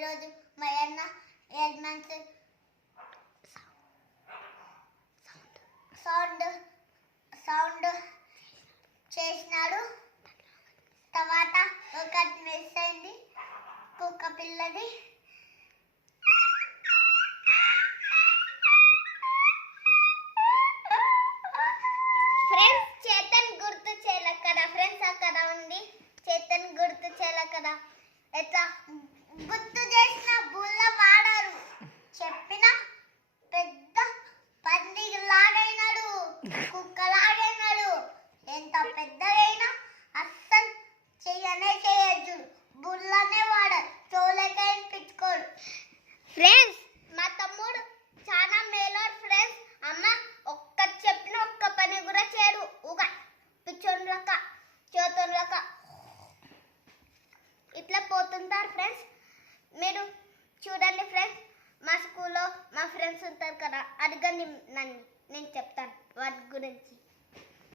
ఈరోజు మా అన్న ఎల్మెంట్స్ సౌండ్ సౌండ్ చేసినాడు. తర్వాత ఒకటి మిస్ అయింది. కుక్క పిల్లది. ఫ్రెండ్స్ చేతన్ గుర్తు చేయలే కదా ఫ్రెండ్స్ అక్కడ ఉంది. చేతన్ గుర్తు చేయలే కదా. కుక్కలాగే నడు. ఎంత పెద్దదైనా అస్సలు చేయనే చేయొచ్చు బుల్లనే వాడ చోలకే పిచ్చుకోడు. ఫ్రెండ్స్ మా తమ్ముడు చాలా మేలోడు ఫ్రెండ్స్ అమ్మ ఒక్క చెప్పిన ఒక్క పని కూడా చేయడు. ఊగా పిచ్చోని లెక్క చేతుని లెక్క ఇట్లా పోతుంటారు ఫ్రెండ్స్ మీరు చూడండి ఫ్రెండ్స్ మా నేను నేను చెప్తాను వాటి గురించి.